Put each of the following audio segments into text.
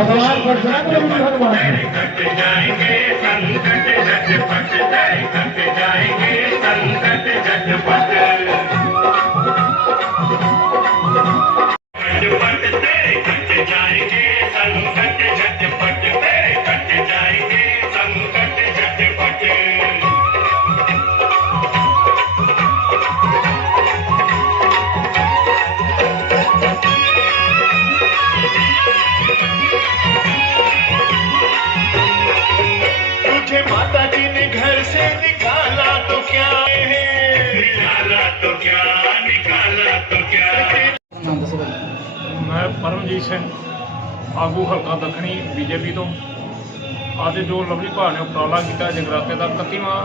भगवान परशुराम प्रभु जी हनुमान जी। कट जाएंगे ਮੈਂ ਪਰਮਜੀਤ ਸਿੰਘ, ਆਗੂ ਹਲਕਾ ਦੱਖਣੀ ਬੀਜੇਪੀ ਤੋਂ। ਅੱਜ ਜੋ ਲਵਲੀ ਭਾਅ ਨੇ ਉਪਰਾਲਾ ਕੀਤਾ ਜਗਰਾਤੇ ਦਾ 31ਵਾਂ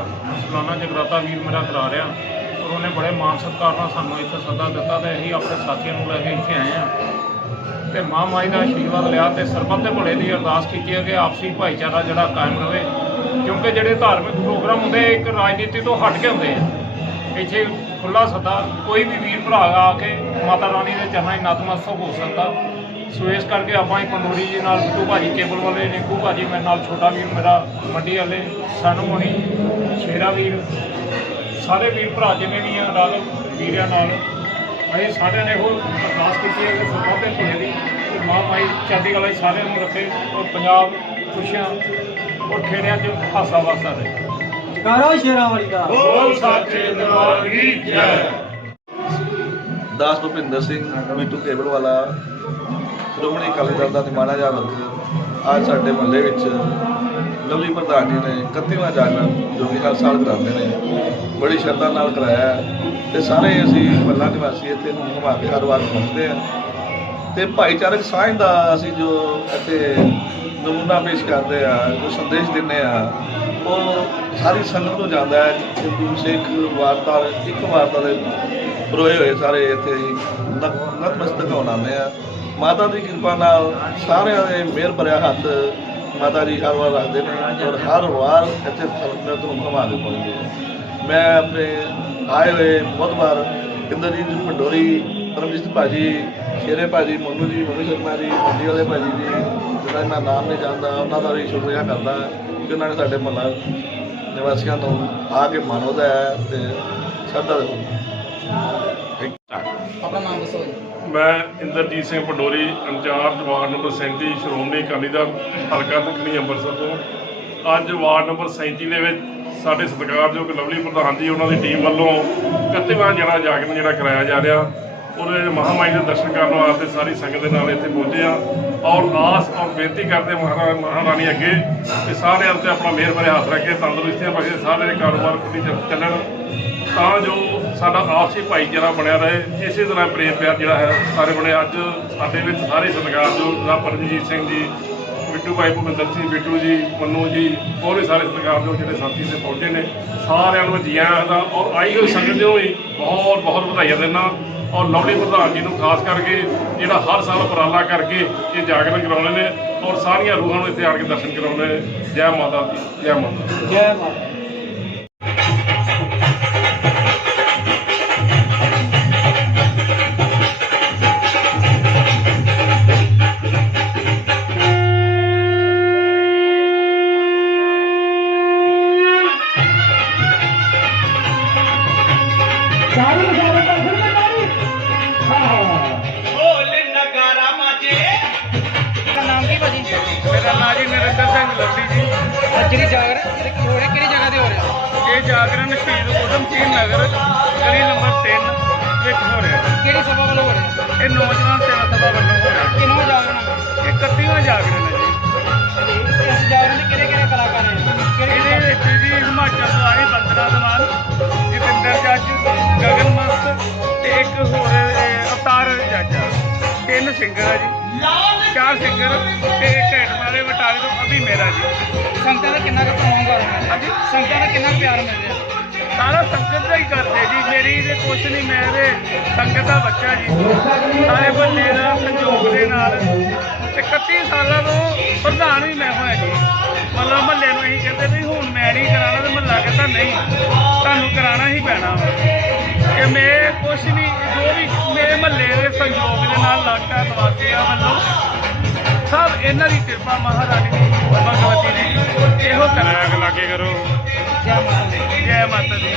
ਸਾਲਾਨਾ ਜਗਰਾਤਾ ਵੀਰ ਮੇਰਾ ਕਰਾ ਰਿਹਾ। ਔਰ ਉਹਨੇ ਬੜੇ ਮਾਣ ਸਤਿਕਾਰ ਨਾਲ ਸਾਨੂੰ ਇੱਥੇ ਸੱਦਾ ਦਿੱਤਾ ਤੇ ਅਸੀਂ ਆਪਣੇ ਸਾਥੀਆਂ ਨੂੰ ਲੈ ਕੇ ਇੱਥੇ ਆਏ ਹਾਂ। ਤੇ ਮਾਂ ਮਾਈ ਦਾ ਆਸ਼ੀਰਵਾਦ ਲਿਆ ਤੇ ਸਰਬੱਤ ਦੇ ਭਲੇ ਦੀ ਅਰਦਾਸ ਕੀਤੀ ਹੈ ਕਿ ਆਪਸੀ ਭਾਈਚਾਰਾ ਜਿਹੜਾ ਕਾਇਮ ਰਹੇ ਕਿਉਂਕਿ ਜਿਹੜੇ ਧਾਰਮਿਕ ਪ੍ਰੋਗਰਾਮ ਹੁੰਦੇ ਇੱਕ ਰਾਜਨੀਤੀ ਤੋਂ ਹਟ ਕੇ ਹੁੰਦੇ ਆ। ਇੱਥੇ ਖੁੱਲਾ ਸੱਦਾ, ਕੋਈ ਵੀ ਵੀਰ ਭਰਾ ਆ ਕੇ ਮਾਤਾ ਰਾਣੀ ਦੇ ਚਰਨਾਂ 'ਚ ਨਤਮਸਤਕ ਹੋ ਸਕਦਾ। ਸੋ ਇਸ ਕਰਕੇ ਆਪਾਂ ਹੀ ਪੰਡੋਰੀ ਜੀ ਨਾਲ ਬਿੱਟੂ ਭਾਜੀ ਕੇਬਲ ਵਾਲੇ ਨਿੱਕੂ ਭਾਜੀ ਮੇਰੇ ਨਾਲ, ਛੋਟਾ ਵੀਰ ਮੇਰਾ, ਮੰਡੀ ਵਾਲੇ, ਸਾਨੂੰ ਹੋਣੀ ਸ਼ੇਰਾ ਵੀਰ, ਸਾਰੇ ਵੀਰ ਭਰਾ ਜਿੰਨੇ ਵੀ ਆ ਨਾਲ, ਵੀਰਿਆਂ ਨਾਲ, ਅਸੀਂ ਸਾਰਿਆਂ ਨੇ ਇਹੋ ਅਰਦਾਸ ਕੀਤੀ ਹੈ ਕਿ ਸਰਬੱਤ ਦੇ ਭਲੇ ਦੀ ਤੇ ਮਾਂ ਮਾਈ ਚੜ੍ਹਦੀ ਕਲਾ ਸਾਰਿਆਂ ਨੂੰ ਰੱਖੇ ਔਰ ਪੰਜਾਬ ਖੁਸ਼ੀਆਂ ਔਰ ਖੇੜਿਆਂ 'ਚ ਹਾਸਾ ਵਾਸਾ ਰਹੇ। ਕਰੋ ਸ਼ੇਰਾਂ ਵਾਲੀ ਦਾ। ਬੋਲ ਸੱਚੇ ਦਰਬਾਰ ਕੀ ਜੈ। ਦਾਸ ਭੁਪਿੰਦਰ ਸਿੰਘ ਮੀਟੂ ਕੇਬਲ ਵਾਲਾ ਸ਼੍ਰੋਮਣੀ ਅਕਾਲੀ ਦਲ ਦਾ ਨਿਮਾਣਾ ਜਾ ਵਰਕਰ ਅੱਜ ਸਾਡੇ ਮਹੱਲੇ ਵਿੱਚ ਲਵਲੀ ਪ੍ਰਧਾਨ ਜੀ ਨੇ 31ਵਾਂ ਜਾਗਰਣ ਜੋ ਕਿ ਹਰ ਸਾਲ ਕਰਾਉਂਦੇ ਨੇ ਬੜੀ ਸ਼ਰਧਾ ਨਾਲ ਕਰਾਇਆ ਤੇ ਸਾਰੇ ਅਸੀਂ ਮਹੱਲਾ ਨਿਵਾਸੀ ਇੱਥੇ ਨੂੰ ਘੁਮਾ ਕੇ ਹਰ ਵਾਰ ਪਹੁੰਚਦੇ ਆ ਤੇ ਭਾਈਚਾਰਕ ਸਾਂਝ ਦਾ ਅਸੀਂ ਜੋ ਇੱਥੇ ਨਮੂਨਾ ਪੇਸ਼ ਕਰਦੇ ਆ ਜੋ ਸੰਦੇਸ਼ ਦਿੰਦੇ ਆ ਉਹ ਸਾਰੀ ਸੰਗਤ ਨੂੰ ਜਾਂਦਾ ਹੈ, ਹਿੰਦੂ, ਸਿੱਖ, ਵਾਰਤਾ ਇੱਕ ਵਾਰਤਾ ਦੇ ਪਰੋਏ ਹੋਏ ਸਾਰੇ ਇੱਥੇ ਹੀ ਨਤ- ਨਤਮਸਤਕ ਹੋਣ ਆਉਂਦੇ ਆ। ਮਾਤਾ ਦੀ ਕਿਰਪਾ ਨਾਲ ਸਾਰਿਆਂ ਦੇ ਮਿਹਰ ਭਰਿਆ ਹੱਥ ਮਾਤਾ ਜੀ ਹਰ ਵਾਰ ਰੱਖਦੇ ਨੇ ਔਰ ਹਰ ਵਾਰ ਇੱਥੇ ਸੰਗਤ ਨੂੰ ਘੁਮਾ ਕੇ ਪਹੁੰਚਦੇ ਆ। ਮੈਂ ਆਪਣੇ ਆਏ ਹੋਏ ਬਹੁਤ ਵਾਰ ਇੰਦਰਜੀਤ ਪੰਡੋਰੀ ਪਰਮਜੀਤ ਭਾਜੀ, ਸ਼ੇਰੇ ਭਾਜੀ, ਮੋਨੂ ਜੀ, ਮੋਨੂ ਸ਼ਰਮਾ ਜੀ, ਮੰਡੀ ਵਾਲੇ ਭਾਜੀ ਜੀ ਜਿਹਦਾ ਮੈਂ ਨਾਮ ਨਹੀਂ ਜਾਣਦਾ, ਉਹਨਾਂ ਦਾ ਵੀ ਸ਼ੁਕਰੀਆ ਕਰਦਾ। ਕਿ ਉਹਨਾਂ ਨੇ ਸਾਡੇ ਮਹੱਲਾ ਨਿਵਾਸੀਆਂ ਨੂੰ ਆ ਕੇ ਮਾਨਵਦਾ ਹੈ ਤੇ ਸ਼ਰਧਾ ਦੇ ਆਪਣਾ ਨਾਮ ਦੱਸੋ ਜੀ। ਮੈਂ Inderjit Singh Pandori in-charge ward number 37 Shiromani Akali Dal ਹਲਕਾ ਦੱਖਣੀ ਅੰਮ੍ਰਿਤਸਰ ਤੋਂ। ਅੱਜ ਵਾਰਡ ਨੰਬਰ 37 ਦੇ ਵਿੱਚ ਸਾਡੇ ਸਤਿਕਾਰਯੋਗ ਲਵਲੀ ਪ੍ਰਧਾਨ ਜੀ ਉਹਨਾਂ ਦੀ ਟੀਮ ਵੱਲੋਂ 31ਵਾਂ ਜਿਹੜਾ ਜਾਗਰਣ ਜਿਹੜਾ ਕਰਾਇਆ ਜਾ ਰਿਹਾ। ਉਹਦੇ ਮਹਾਮਾਈ ਦੇ ਦਰਸ਼ਨ ਕਰਨ ਵਾਸਤੇ ਸਾਰੀ ਸੰਗਤ ਦੇ ਨਾਲ ਇੱਥੇ ਪਹੁੰਚੇ ਆ ਔਰ ਆਸ ਔਰ ਬੇਨਤੀ ਕਰਦੇ ਮਹਾਰਾ, ਮਹਾਰਾਣੀ ਅੱਗੇ ਕਿ ਸਾਰਿਆਂ ਉੱਤੇ ਆਪਣਾ ਮਿਹਰ ਭਰੇ ਹੱਥ ਕੇ ਤੰਦਰੁਸਤੀਆਂ ਬਖਸ਼ੇ, ਸਾਰੇ ਦੇ ਕਾਰੋਬਾਰ ਖੁੱਲੀ ਚੱਲ- ਚੱਲਣ। ਤਾਂ ਜੋ ਸਾਡਾ ਆਪਸੀ ਭਾਈਚਾਰਾ ਬਣਿਆ ਰਹੇ, ਇਸੇ ਤਰ੍ਹਾਂ ਪ੍ਰੇਮ ਪਿਆਰ ਜਿਹੜਾ ਹੈ ਸਾਰੇ ਬਣੇ। ਅੱਜ ਸਾਡੇ ਵਿੱਚ ਸਾਰੇ ਸਤਿਕਾਰਯੋਗ ਦਾ ਪਰਮਜੀਤ ਸਿੰਘ ਜੀ, ਬਿੱਟੂ ਭਾਈ ਭੁਪਿੰਦਰ ਸਿੰਘ ਬਿੱਟੂ ਜੀ, ਮੰਨੂ ਜੀ ਹੋਰ ਵੀ ਸਾਰੇ ਸਤਿਕਾਰਯੋਗ ਜਿਹੜੇ ਸਾਥੀ ਤੇ ਪਹੁੰਚੇ ਨੇ। ਸਾਰਿਆਂ ਨੂੰ ਜੀ ਆਇਆਂ ਦਾ ਔਰ ਆਈ ਹੋਈ ਸੰਗਤ ਨੂੰ ਵੀ ਬਹੁਤ ਬਹੁਤ ਵਧਾਈਆਂ ਦਿੰਦਾ। ਔਰ ਲਵਲੀ ਪ੍ਰਧਾਨ ਜੀ ਨੂੰ ਖਾਸ ਕਰਕੇ ਜਿਹੜਾ ਹਰ ਸਾਲ ਉਪਰਾਲਾ ਕਰਕੇ ਇਹ ਜਾਗਰਣ ਕਰਾਉਂਦੇ ਨੇ ਔਰ ਸਾਰੀਆਂ ਰੂਹਾਂ ਨੂੰ ਇੱਥੇ ਆਣ ਕੇ ਦਰਸ਼ਨ ਕਰਾਉਂਦੇ ਨੇ। ਜੈ ਮਾਤਾ ਦੀ, ਜੈ ਮਾਤਾ ਜੈ ਮਾਤਾ ਮੇਰਾ ਨਾਂ ਜੀ ਨਰਿੰਦਰ ਸਿੰਘ ਲਵਲੀ ਜੀ। ਅੱਜ ਜਿਹੜੀ ਜਾਗਰਣ ਹੋ? ਰਿਹਾ ਕਿਹੜੀ ਜਗ੍ਹਾ ਤੇ ਹੋ ਰਿਹਾ ਇਹ ਜਾਗਰਣ ਸ਼ਹੀਦ ਊਧਮ ਸਿੰਘ ਨਗਰ ਗਲੀ ਨੰਬਰ 3 ਵਿੱਚ ਹੋ ਰਿਹਾ। ਕਿਹੜੀ ਸਭਾ ਵੱਲੋਂ ਹੋ ਰਿਹਾ? ਇਹ ਨੌਜਵਾਨ ਸੇਵਾ ਸਭਾ ਵੱਲੋਂ ਹੋ ਰਿਹਾ। ਕਿੰਨਵਾਂ ਜਾਗਰਣ? ਇਹ 31ਵਾਂ ਜਾਗਰਣ ਹੈ ਜੀ। ਇਸ ਜਾਗਰਣ ਦੇ ਕਿਹੜੇ ਕਿਹੜੇ ਕਲਾਕਾਰ ਕਿਹੜੇ ਇਹਦੇ ਵਿੱਚ ਜੀ ਹਿਮਾਚਲ ਤੋਂ ਆਏ ਬੰਦਨਾ ਦਵਾਨ ਜਤਿੰਦਰ ਜੱਜ ਗਗਨ ਮਸਤ ਤੇ ਇੱਕ ਹੋਰ ਅਵਤਾਰ ਜੱਜ। ਤਿੰਨ ਸਿੰਗਰ ਆ ਜੀ। ਚਾਰ ਸਿੰਗਰ ਤੇ ਇੱਕ ਮਾਰੇ ਬਟਾਲੇ ਤੋਂ ਅਭੀ ਮੇਰਾ ਜੀ। ਸੰਗਤਾਂ ਦਾ ਕਿੰਨਾ ਕੁ ਪ੍ਰਣਾਮ ਕਰ ਰਹੇ ਹਾਂਜੀ। ਸੰਗਤਾਂ ਦਾ ਕਿੰਨਾ ਕੁ ਪਿਆਰ ਮਿਲ ਰਿਹਾ ਸਾਰਾ ਸੰਗਤ ਦਾ ਹੀ ਕਰਦੇ ਜੀ। ਮੇਰੀ ਤੇ ਕੁਛ ਨਹੀਂ ਮੈਂ ਤੇ ਸੰਗਤ ਦਾ ਬੱਚਾ ਜੀ। ਸਾਰੇ ਬੰਦੇ ਦਾ ਸਹਿਯੋਗ ਦੇ ਨਾਲ। ਤੇ 31 ਸਾਲਾਂ ਤੋਂ ਪ੍ਰਧਾਨ ਵੀ ਮੈਂ ਹੋਇਆ ਜੀ। ਮਤਲਬ ਮਹੱਲੇ ਨੂੰ ਅਸੀਂ ਕਹਿੰਦੇ ਵੀ ਹੁਣ ਮੈਂ ਨਹੀਂ ਕਰਾਉਣਾ ਤੇ ਮਹੱਲਾ ਕਹਿੰਦਾ ਨਹੀਂ। ਤੁਹਾਨੂੰ ਕਰਾਉਣਾ ਹੀ ਪੈਣਾ ਕਿ ਮੈਂ ਕੁਛ ਨਹੀਂ ਜੋ ਵੀ ਮੇਰੇ ਮਹੱਲੇ ਦੇ ਸਹਿਯੋਗ ਦੇ ਨਾਲ ਇਲਾਕਾ ਨਿਵਾਸੀਆਂ ਵੱਲੋਂ ਸਭ ਇਹਨਾਂ ਦੀ ਕਿਰਪਾ ਮਹਾਰਾਣੀ ਦੀ ਭਗਵਤੀ ਦੀ ਇਹੋ ਕਰਾਂਗੇ ਲਾਗੇ ਕਰੋ? ਜੈ ਮਾਤਾ ਦੀ। ਜੈ ਮਾਤਾ ਦੀ।